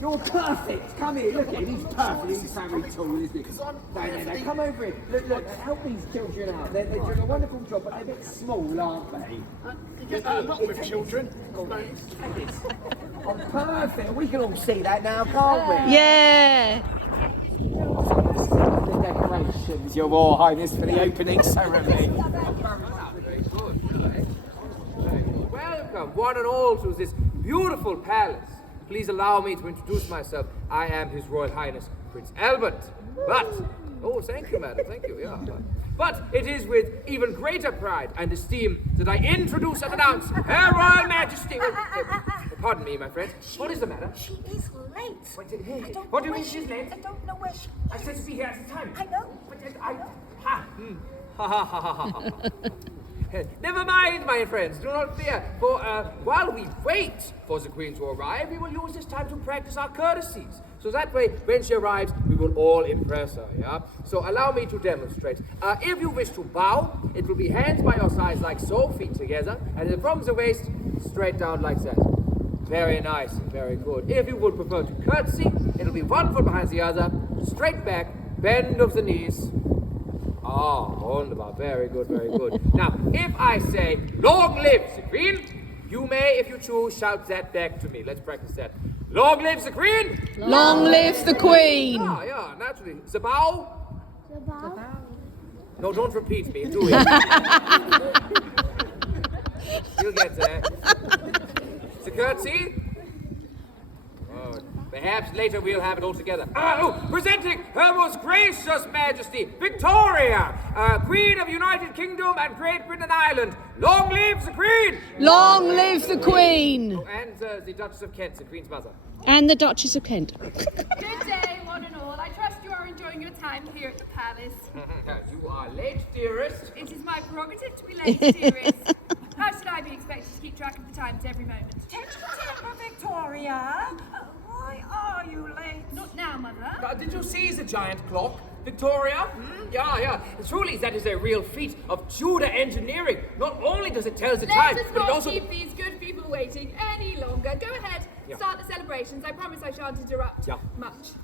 You're perfect. Come here, look at him. He's perfect. He's very tall, isn't he? No, come over here. Look, help these children out. They're doing a wonderful job, but they're a bit small, aren't they? Not with children. Oh, perfect. We can all see that now, can't we? Yeah. The decorations, Your Royal Highness, for the opening ceremony. Welcome, one and all, to this beautiful palace. Please allow me to introduce myself. I am His Royal Highness, Prince Albert. Oh, thank you, madam, thank you, yeah. But it is with even greater pride and esteem that I introduce and announce Her Royal Majesty. Pardon me, my friend. What is the matter? She is late. What do you mean she's late? I don't know where she is. I said to be here at the time. I know. But Ha. Never mind, my friends, do not fear, for while we wait for the Queen to arrive, we will use this time to practice our courtesies. So that way, when she arrives, we will all impress her, yeah? So allow me to demonstrate. If you wish to bow, it will be hands by your sides like so, feet together, and then from the waist, straight down like that. Very nice, very good. If you would prefer to curtsy, it'll be one foot behind the other, straight back, bend of the knees. Ah, wunderbar, very good, very good. Now, if I say, long live the Queen, you may, if you choose, shout that back to me. Let's practice that. Long live the Queen! Long live the Queen! Yeah, naturally. The bow? The bow? No, don't repeat me, do it. You'll get there. The curtsy? Oh, perhaps later we'll have it all together. Presenting Her Most Gracious Majesty, Victoria, Queen of United Kingdom and Great Britain and Ireland. Long live the Queen! Long live the Queen! Oh, and the Duchess of Kent, the Queen's mother. And the Duchess of Kent. Good day, one and all. I trust you are enjoying your time here at the palace. You are late, dearest. It is my prerogative to be late, dearest. How should I be expected to keep track of the times every moment? Take the temper, Victoria. Why are you late? Not now, Mother. Did you see the giant clock, Victoria? Yeah. Truly, that is a real feat of Tudor engineering. Not only does it tell the time, Let us but it not also... keep these good people waiting any longer. Go ahead, start the celebrations. I promise I shan't interrupt much.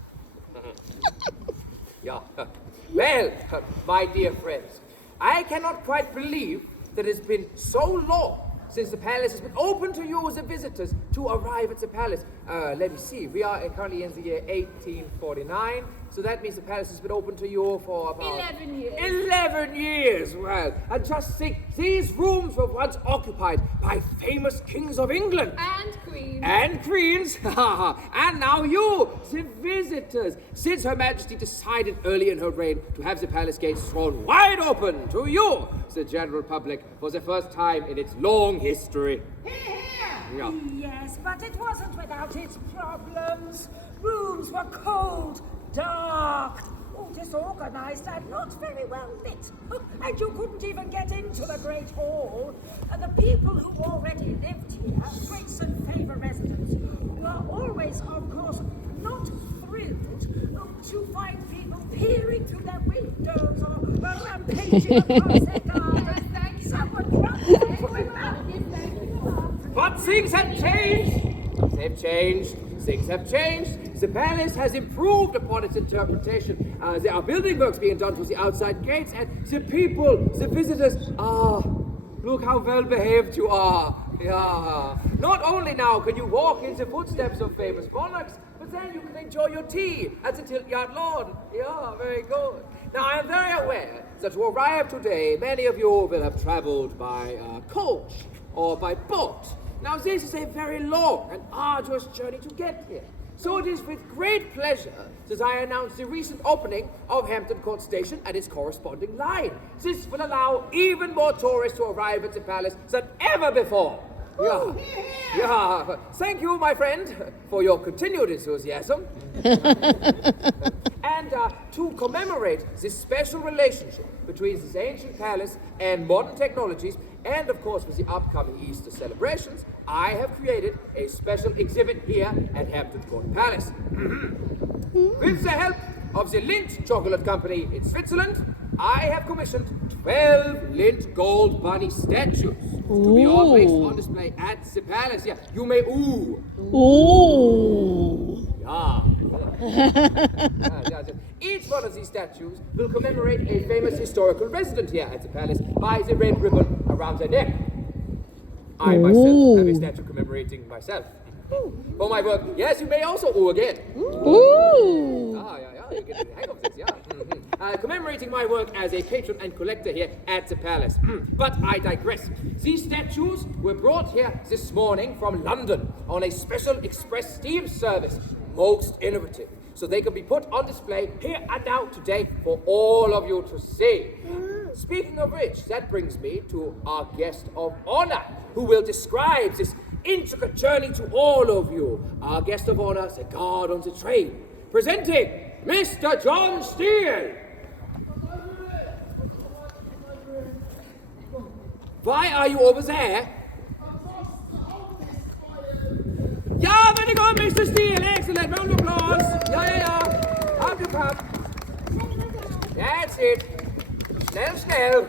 Well, my dear friends, I cannot quite believe that it's been so long since the palace has been open to you as visitors to arrive at the palace. Let me see, we are currently in the year 1849, so that means the palace has been open to you for about... 11 years. 11 years, well, and just think, these rooms were once occupied by famous kings of England. And queens. And queens, and now you, the visitors, since Her Majesty decided early in her reign to have the palace gates thrown wide open to you, the general public, for the first time in its long history. Yeah. Yes, but it wasn't without its problems. Rooms were cold, dark, disorganized, and not very well lit. And you couldn't even get into the Great Hall. And the people who already lived here, Prince and Favour residents, were always, of course, not thrilled to find people peering through their windows or rampaging across their gardens. Someone But things have changed. They've changed. Things have changed. The palace has improved upon its interpretation. There are building works being done to the outside gates, and the people, the visitors, look how well behaved you are. Yeah. Not only now can you walk in the footsteps of famous monarchs, but then you can enjoy your tea at the Tiltyard lawn. Yeah, very good. Now, I am very aware that to arrive today, many of you will have traveled by coach or by boat. Now, this is a very long and arduous journey to get here. So it is with great pleasure that I announce the recent opening of Hampton Court Station and its corresponding line. This will allow even more tourists to arrive at the palace than ever before. Yeah. Thank you, my friend, for your continued enthusiasm. And to commemorate this special relationship between this ancient palace and modern technologies, and of course with the upcoming Easter celebrations, I have created a special exhibit here at Hampton Court Palace. With the help of the Lindt Chocolate Company in Switzerland, I have commissioned 12 Lindt gold bunny statues to be all placed on display at the palace. Yeah, you may ooh. Ooh. Each one of these statues will commemorate a famous historical resident here at the palace by the red ribbon around their neck. I myself have a statue commemorating myself. For my work, yes, you may also again. Ooh. You get the hang of this, commemorating my work as a patron and collector here at the palace. But I digress. These statues were brought here this morning from London on a special express steam service. Most innovative. So they can be put on display here and now today for all of you to see. Speaking of which, that brings me to our guest of honor, who will describe this intricate journey to all of you. Our guest of honor, the guard on the train. Presenting Mr. John Steele. Why are you over there? Yeah, very good, Mr. Steele. Excellent. Round of applause. Yeah. Up your pump. That's it. Snell.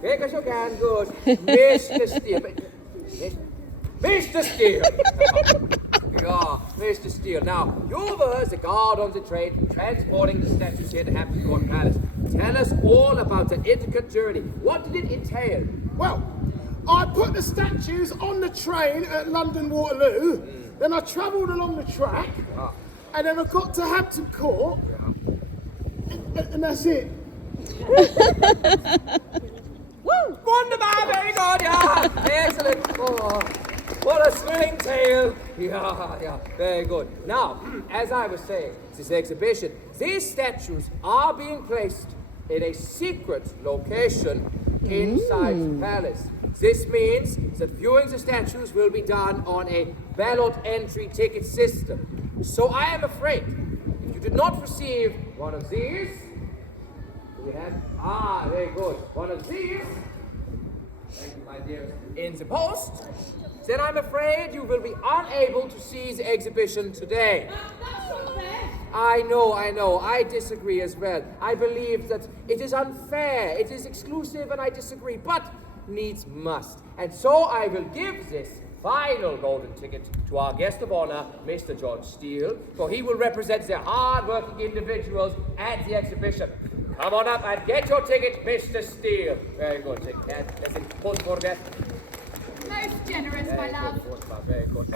Quick as you can. Good. Mr. Steele. Mr. Steele. Yeah, Mr. Steele. Now, you were the guard on the train transporting the statues here to Hampton Court Palace. Tell us all about the intricate journey. What did it entail? Well, I put the statues on the train at London Waterloo, then I travelled along the track, and then I got to Hampton Court, and that's it. Woo! Wonderful, very good, yeah! Excellent. Oh, what a thrilling tale. Yeah, very good. Now, as I was saying, this exhibition, these statues are being placed in a secret location inside the palace. This means that viewing the statues will be done on a ballot entry ticket system. So I am afraid, if you did not receive one of these, we have, very good, one of these, thank you, my dear, in the post, then I'm afraid you will be unable to see the exhibition today. That's not fair. I know, I disagree as well. I believe that it is unfair, it is exclusive, and I disagree, but needs must. And so I will give this final golden ticket to our guest of honor, Mr. John Steele, for he will represent the hard-working individuals at the exhibition. Come on up and get your ticket, Mr. Steele. Very good, take care. That's it. Pause for that. Most generous, my love. Very good.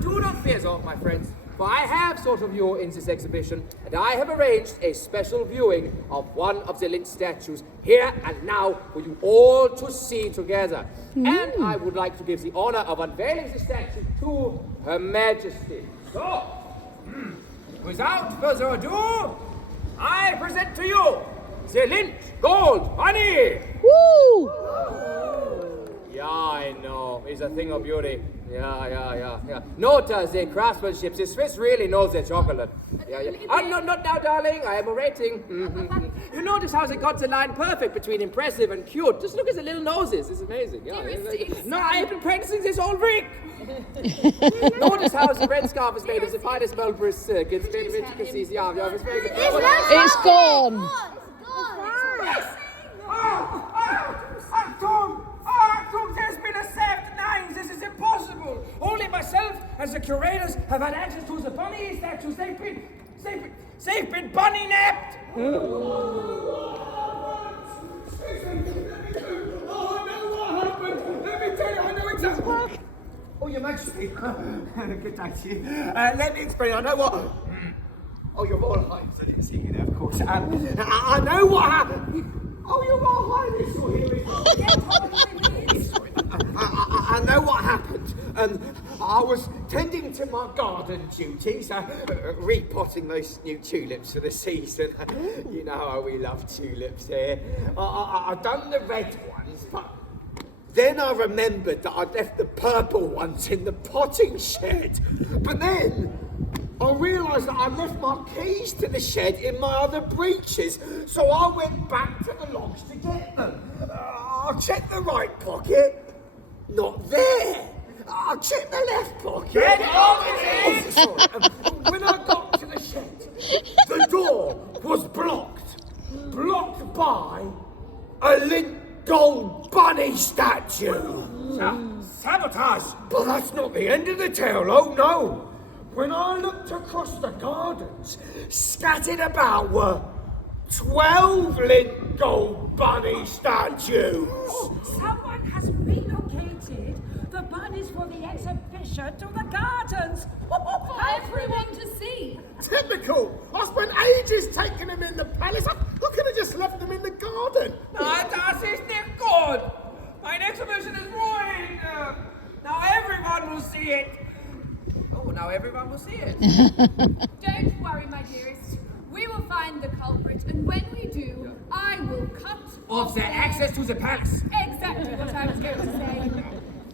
Do not fear, though, my friends, for I have thought of you in this exhibition, and I have arranged a special viewing of one of the Lynch statues here and now for you all to see together. And I would like to give the honor of unveiling the statue to Her Majesty. So, without further ado, I present to you the Lynch Gold Bunny! Woo! Yeah, I know. It's a thing of beauty. Yeah. Note the craftsmanship. The Swiss really knows their chocolate. Yeah. I'm not now, darling. I am awaiting. You notice how they got the line perfect between impressive and cute. Just look at the little noses. It's amazing. Yeah. No, I have been practicing this all week. Notice how the red scarf is made of the finest mulberry silk. It's made of intricacies. Yeah, it's very good. It's gone. Tom, there's been a saved nine. This is impossible. Only myself and the curators have had access to the bunny statues. They've been bunny napped. Oh, I know what happened. Let me tell you, I know exactly. Oh, Your Majesty. Good day to you. Let me explain. I know what. Oh, Your Royal Highness. I didn't see you there, of course. I know what happened. Oh, Your Royal Highness. Oh, here we go. I know what happened. I was tending to my garden duties, repotting those new tulips for the season. You know how we love tulips here. I've done the red ones, but then I remembered that I'd left the purple ones in the potting shed. But then I realised that I'd left my keys to the shed in my other breeches, so I went back to the logs to get them. I checked the right pocket. Not there. I checked the left pocket. Get off it! Sorry. When I got to the shed, the door was blocked. Blocked by a Lynch Gold Bunny statue. Sabotage! But that's not the end of the tale. Oh no. when I looked across the gardens, scattered about were 12 lint gold bunny statues. Someone has relocated the bunnies for the exhibition to the gardens. For everyone to see. Typical! I spent ages taking them in the palace. I could have just left them in the garden. Das ist nicht good. Mein exhibition is ruined. Now everyone will see it. Oh, now everyone will see it. Don't worry, my dearest. We will find the culprit, and when we do, I will cut Of their access to the palace. Exactly what I was going to say.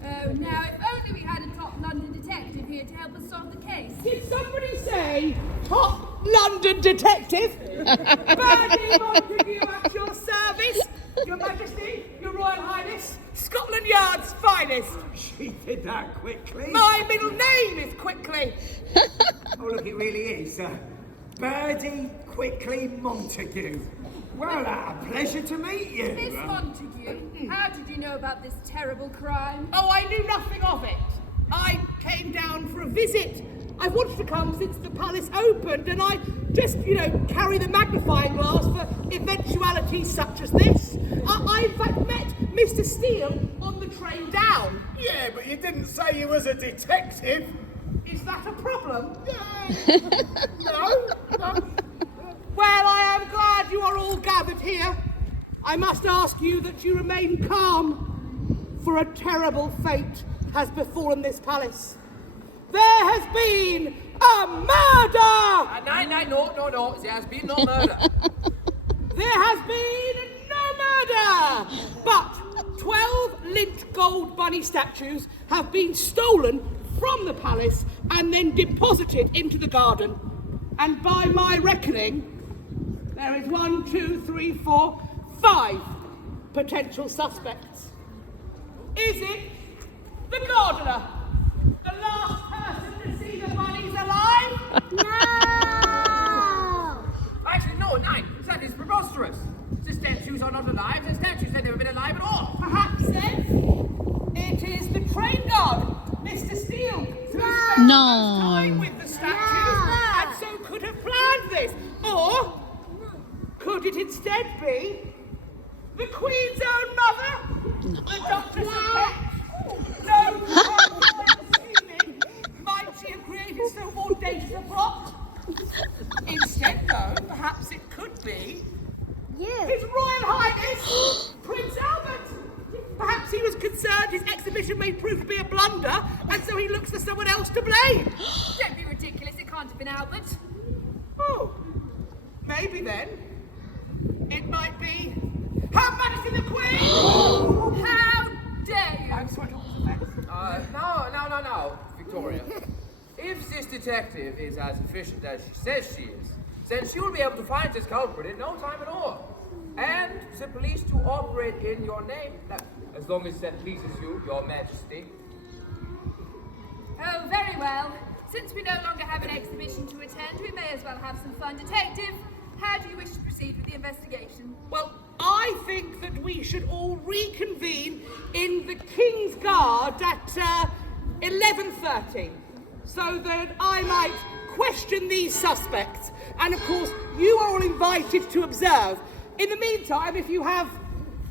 Oh, now, if only we had a top London detective here to help us solve the case. Did somebody say top London detective? Bernie Montague at your service. Your Majesty, Your Royal Highness, Scotland Yard's finest. She did that quickly. My middle name is Quickly. Oh, look, it really is. Birdie Quickly Montague. Well, a pleasure to meet you. Miss Montague, how did you know about this terrible crime? Oh, I knew nothing of it. I came down for a visit. I've wanted to come since the palace opened, and I just, carry the magnifying glass for eventualities such as this. I in fact met Mr. Steele on the train down. Yeah, but you didn't say you was a detective. Is that a problem? No. Well, I am glad you are all gathered here. I must ask you that you remain calm, for a terrible fate has befallen this palace. There has been a murder! No. There has been no murder. There has been no murder! But 12 lint gold bunny statues have been stolen from the palace and then deposited into the garden. And by my reckoning, there is 1, 2, 3, 4, 5 potential suspects. Is it the gardener? The last person to see the bunnies alive? Actually, no, nine. That is preposterous. The statues are not alive. The statues have never been alive at all. Perhaps then it is the train guard, Mr. Steele, who spent No. time with the statues and so could have planned this. Or could it instead be the Queen's own mother, the Duchess of Kent? Might she have created so audacious a plot? Instead, though, perhaps it could be His Royal Highness, Prince Albert. Perhaps he was concerned his exhibition may prove to be a blunder, and so he looks for someone else to blame. Don't be ridiculous, it can't have been Albert. Oh, maybe then it might be Her Majesty the Queen. How dare you? I'm sorry, No, Victoria. If this detective is as efficient as she says she is, then she will be able to find this culprit in no time at all. And the police to operate in your name, as long as that pleases you, Your Majesty. Oh, very well. Since we no longer have an exhibition to attend, we may as well have some fun. Detective, how do you wish to proceed with the investigation? Well, I think that we should all reconvene in the King's Guard at 11:30, so that I might question these suspects. And of course, you are all invited to observe. In the meantime, if you have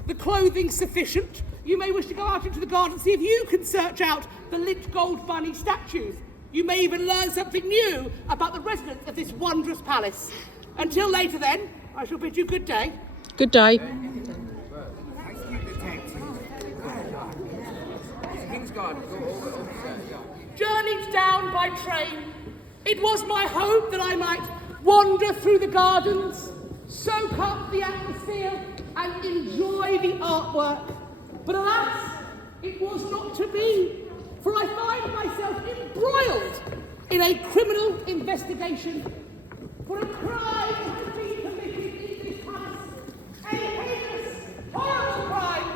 the clothing sufficient, you may wish to go out into the garden and see if you can search out the lint gold bunny statues. You may even learn something new about the residents of this wondrous palace. Until later then, I shall bid you good day. Good day. King's Guard, go over there, yeah. Journeyed down by train, it was my hope that I might wander through the gardens, soak up the atmosphere, and enjoy the artwork. But alas, it was not to be, for I find myself embroiled in a criminal investigation for a crime that has been committed in this palace. A heinous, horrible crime.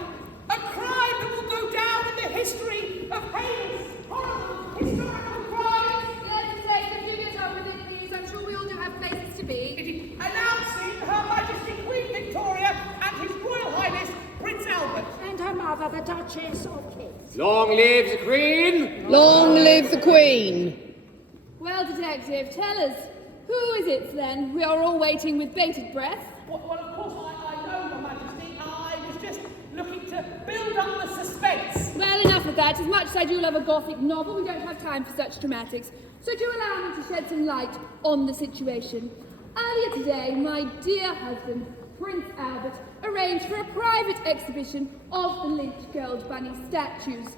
A crime that will go down in the history of heinous, horrible, historical crimes. Let us say that you get on with it, please. I'm sure we all do have places to be. Announcing Her Majesty Queen Victoria and His Royal Highness Prince Albert. And her mother, the Duchess of Kent. Long live the Queen! Long live the Queen. Well, Detective, tell us, who is it then? We are all waiting with bated breath. Well, of course, I know, Your Majesty. I was just looking to build up the suspense. Well, enough of that. As much as I do love a Gothic novel, we don't have time for such dramatics. So do allow me to shed some light on the situation. Earlier today, my dear husband, Prince Albert, arranged for a private exhibition of the Lynch Girl Bunny statues.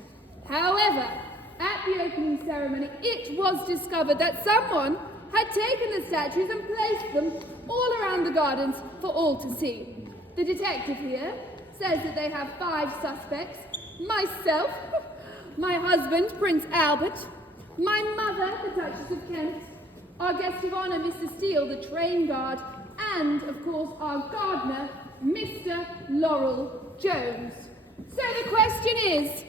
However, at the opening ceremony, it was discovered that someone had taken the statues and placed them all around the gardens for all to see. The detective here says that they have 5 suspects: myself, my husband, Prince Albert, my mother, the Duchess of Kent, our guest of honour, Mr. Steele, the train guard, and, of course, our gardener, Mr. Laurel Jones. So the question is,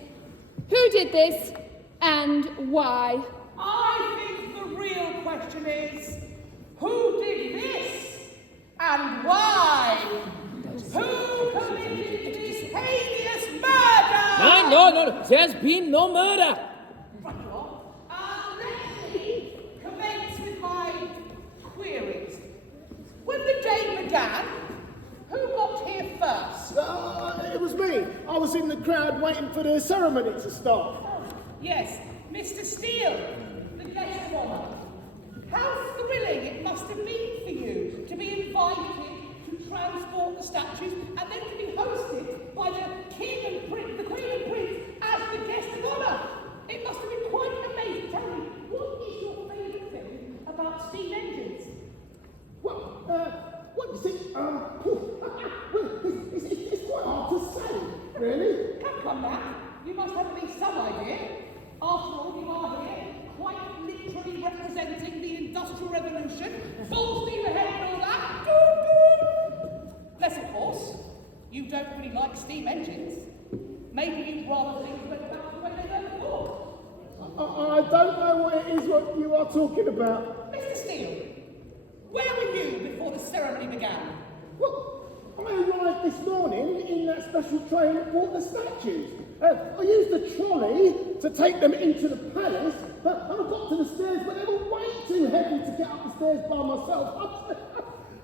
who did this and why? I think the real question is, who did this and why? Who committed this heinous murder? No, there's been no murder. Right you are. Let me commence with my queries. When the day began, who got here first? It was me. I was in the crowd waiting for the ceremony to start. Yes, Mr. Steele, the guest of honour. How thrilling it must have been for you to be invited to transport the statues and then to be hosted by the King and Prince, the Queen and Prince, as the guest of honour. It must have been quite amazing. Tell me, what is your favourite thing about steam engines? What you see? It's quite hard to say, really. Come now. You must have at least some idea. After all, you are here, quite literally representing the Industrial Revolution, full steam ahead and all that. Unless, of course, you don't really like steam engines. Maybe you'd rather things went back to the way they were before. I don't know what it is what you are talking about. Mr. Steele, where were you before the ceremony began? Well, I arrived this morning in that special train that brought the statues. I used the trolley to take them into the palace, and I got to the stairs, but they were way too heavy to get up the stairs by myself.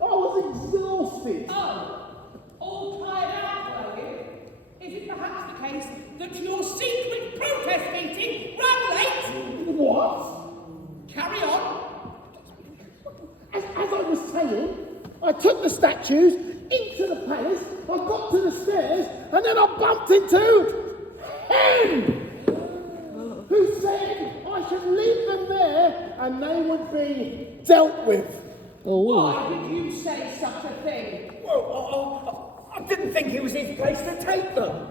I was exhausted. Oh, all tired out, were you? Is it perhaps the case that your secret protest meeting ran late? What? Carry on. As I was saying, I took the statues into the palace, I got to the stairs, and then I bumped into him! Who said I should leave them there and they would be dealt with. Why did you say such a thing? Well, I didn't think it was his place to take them.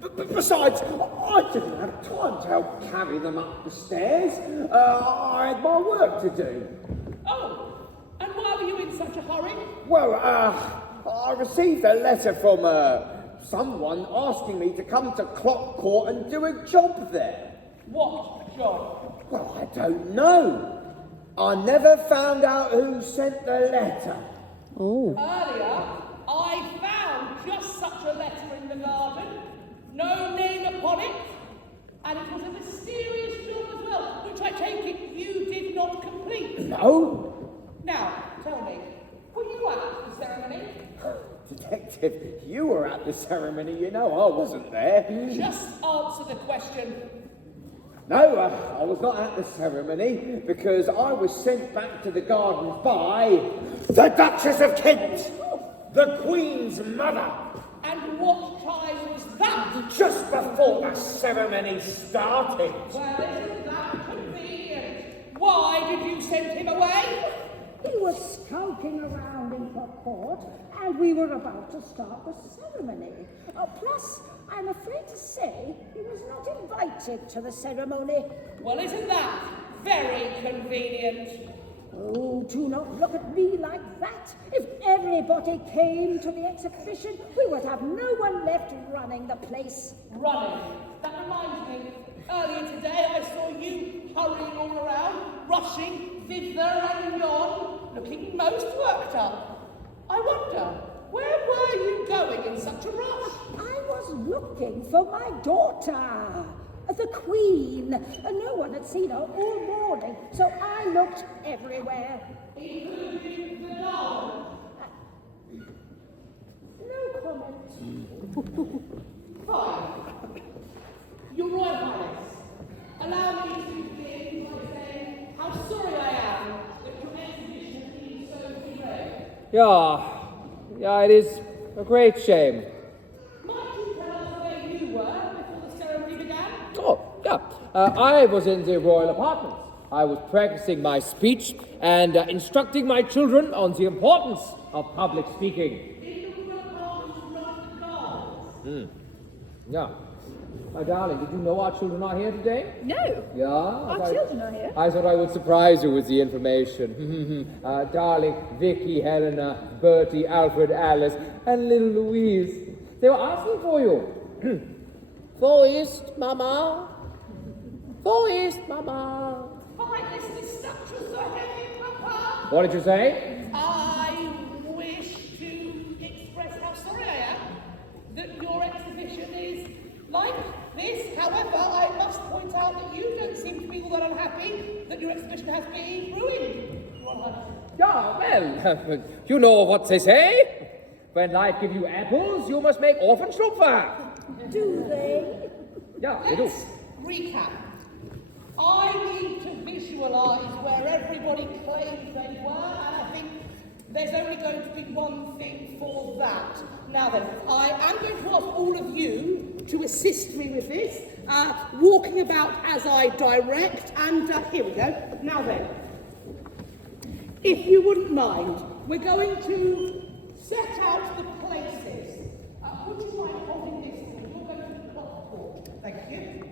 But besides, I didn't have time to help carry them up the stairs. I had my work to do. Oh, and why were you in such a hurry? Well, I received a letter from someone asking me to come to Clock Court and do a job there. What job? Well, I don't know. I never found out who sent the letter. Earlier, I found just such a letter in the garden. No name upon it. And it was a mysterious job as well, which I take it you did not complete. No? Now, tell me, were you at the ceremony? Detective, you were at the ceremony, you know I wasn't there. Just answer the question. No, I was not at the ceremony because I was sent back to the gardens by the Duchess of Kent, the Queen's mother. And what time was that? Just before the ceremony started. Well, isn't that convenient? Why did you send him away? He was skulking around in the court, and we were about to start the ceremony. Plus, I'm afraid to say he was not invited to the ceremony. Well, isn't that very convenient? Oh, do not look at me like that. If everybody came to the exhibition, we would have no one left running the place. Running. That reminds me. Earlier today, I saw you hurrying all around, rushing thither and yon, looking most worked up. I wonder, where were you going in such a rush? I was looking for my daughter. The Queen. No one had seen her all morning, so I looked everywhere. Including the garden. No comment. Fine. Your Royal Highness, allow me to begin by saying how sorry I am that your exhibition has been so derailed. Yeah, it is a great shame. Might you tell us where you were before the ceremony began? Oh, yeah. I was in the royal apartments. I was practicing my speech and instructing my children on the importance of public speaking. In the royal apartments, not the gardens. Yeah. My darling, did you know our children are here today? No. Yeah? Our children are here. I thought I would surprise you with the information. Darling, Vicky, Helena, Bertie, Alfred, Alice, and little Louise. They were asking for you. Wo ist Mama? Wo ist Mama? Fine, this statue so heavy, Papa. What did you say? I wish to express how sorry I am that your exhibition is like this. However, I must point out that you don't seem to be all that unhappy that your exhibition has been ruined. Yeah, well, you know what they say. When life gives you apples, you must make Orphanschlupfer. Do they? Yeah, they do. Let's recap. I need to visualise where everybody claims they were, and I think there's only going to be one thing for that. Now then, I am going to ask all of you to assist me with this, walking about as I direct, and here we go. Now then, if you wouldn't mind, we're going to set out the places. Would you mind holding this? You're going to the clock court. Thank you.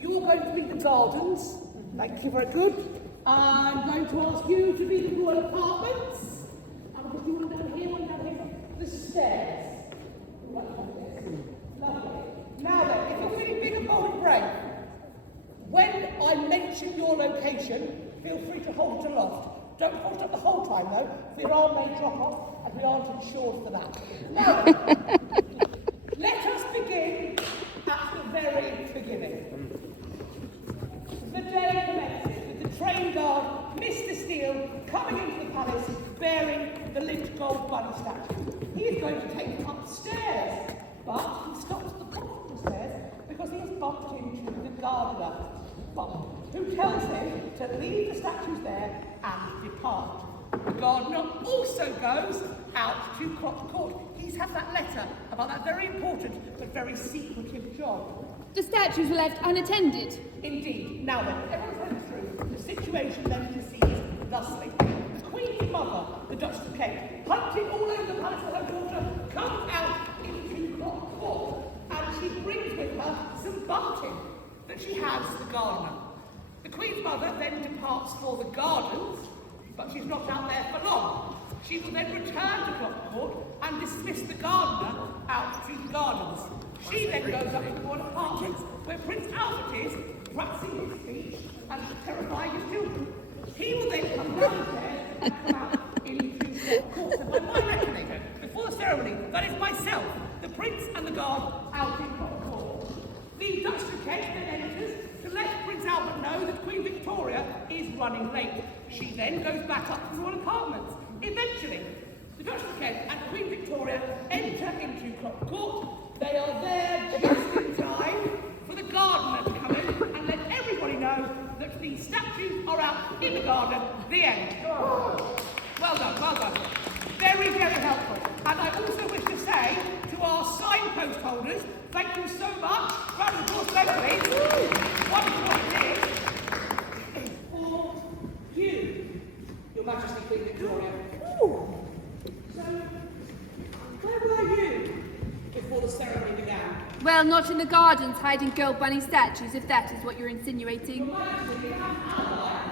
You're going to be the gardens. Thank you, very good. I'm going to ask you to be the royal apartments. I'm going to do one down here, the stairs. Right, lovely. Now then, if you're feeling big and bold and brave, when I mention your location, feel free to hold it aloft. Don't hold it up the whole time, though. The alarm may drop off, and we aren't insured for that. Now then, let us begin at the very beginning. The day commences with the train guard, Mr. Steele, coming into the palace bearing the linked gold bunny statue. He is going to take them upstairs, but he stops at the top of the stairs because he has bumped into the gardener, who tells him to leave the statues there and depart. The gardener also goes out to Clock Court. He's had that letter about that very important but very secretive job. The statues were left unattended. Indeed. Now then, everyone's heard the truth. The situation then proceeds thusly. The Queen's mother, the Duchess of Kent, hunting all over the palace for her daughter, comes out into Clock Court, and she brings with her some bunting that she hands to the gardener. The Queen's mother then departs for the gardens, but she's not out there for long. She will then return to Clock Court and dismiss the gardener out to the gardens. She then goes up to the royal apartments, where Prince Albert is, practicing his speech and terrifying his children. He will then come downstairs and come out into Clock Court. So by my reckoning, before the ceremony, that is myself, the Prince and the guard out in Clock Court. The Duchess of Kent then enters to let Prince Albert know that Queen Victoria is running late. She then goes back up to the royal apartments. Eventually, the Duchess of Kent and Queen Victoria enter into Clock Court. They are there just in time for the gardener to come in and let everybody know that the statues are out in the garden. The end. Well done, well done. Very, very helpful. And I also wish to say to our signpost holders, thank you so much. Round of applause, please. Wonderful idea. For you, Your Majesty Queen Victoria. Ooh. So, where were you before the ceremony began? Well, not in the gardens hiding gold bunny statues, if that is what you're insinuating.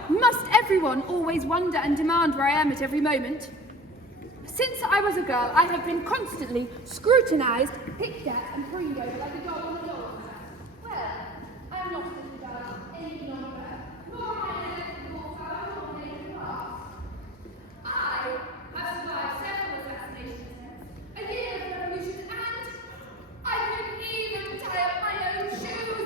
Must everyone always wonder and demand where I am at every moment? Since I was a girl, I have been constantly scrutinised, picked at, and preened over like a dog on a dog. Well, I am not a little girl any longer, nor am I an electrical power or naked glass. I have survived several assassinations, a year of revolution, and I can even tie up my own shoes.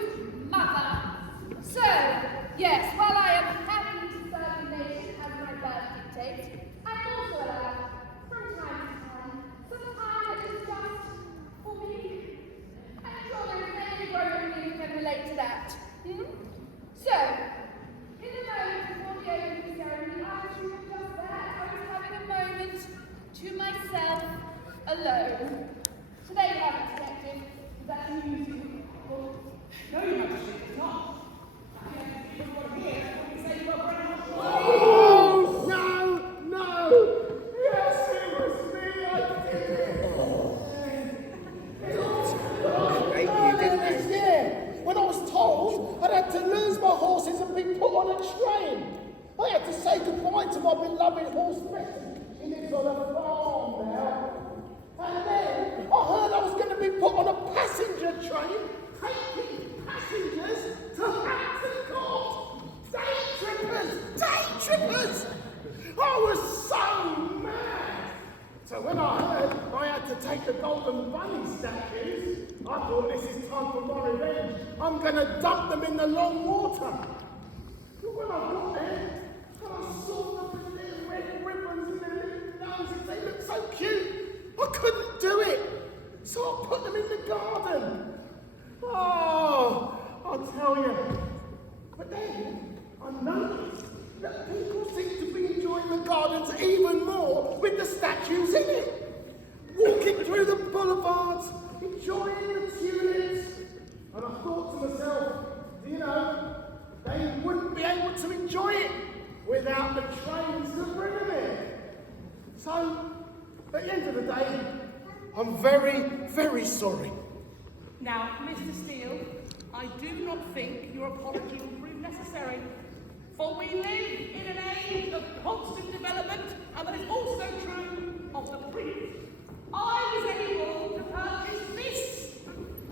I had to say goodbye to my beloved horse Betty. She lives on a farm now. And then I heard I was going to be put on a passenger train taking passengers to Hampton Court. Day trippers! I was so mad. So when I heard I had to take the golden bunny statues, I thought this is time for my revenge. I'm going to dump them in the long water. But when I got there, I saw them with their red ribbons and their little noses. They looked so cute. I couldn't do it. So I put them in the garden. Oh, I'll tell you. But then I noticed that people seem to be enjoying the gardens even more with the statues in it. Walking through the boulevards, enjoying the tulips. And I thought to myself, you know, they wouldn't be able to enjoy it without the trains to bring them in. So, at the end of the day, I'm very, very sorry. Now, Mr. Steele, I do not think your apology will prove necessary. For we live in an age of constant development, and that is also true of the print. I was able to purchase this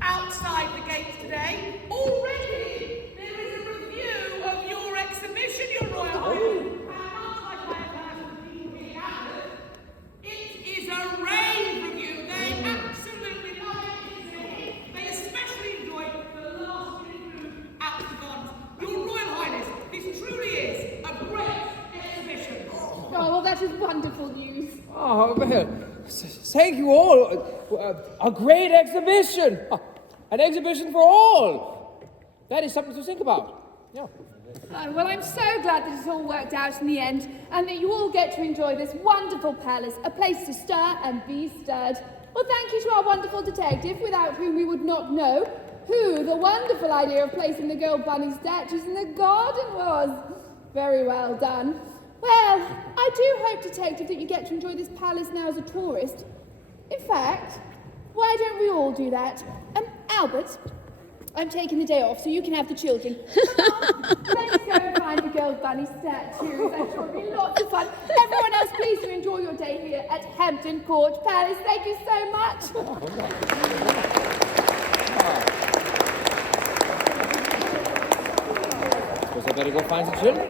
outside the gates today. Already there is a review of your exhibition, Your Royal Highness. And much like I have heard from the people being gathered, it is a rave review. They absolutely love it. They especially enjoy the last minute move out to the gardens. Your Royal Highness, this truly is a great exhibition. Oh, well, that is wonderful news. Oh, well, thank you all. A great exhibition. An exhibition for all. That is something to think about. Yeah. Oh, well, I'm so glad that it's all worked out in the end and that you all get to enjoy this wonderful palace, a place to stir and be stirred. Well, thank you to our wonderful detective, without whom we would not know who the wonderful idea of placing the gold bunny statues in the garden was. Very well done. Well, I do hope, Detective, that you get to enjoy this palace now as a tourist. In fact, why don't we all do that? Albert, I'm taking the day off so you can have the children. Let's go and find the gold bunny statues. I'm sure it'll be lots of fun. Everyone else, please do enjoy your day here at Hampton Court Palace. Thank you so much. Suppose I better go find some children.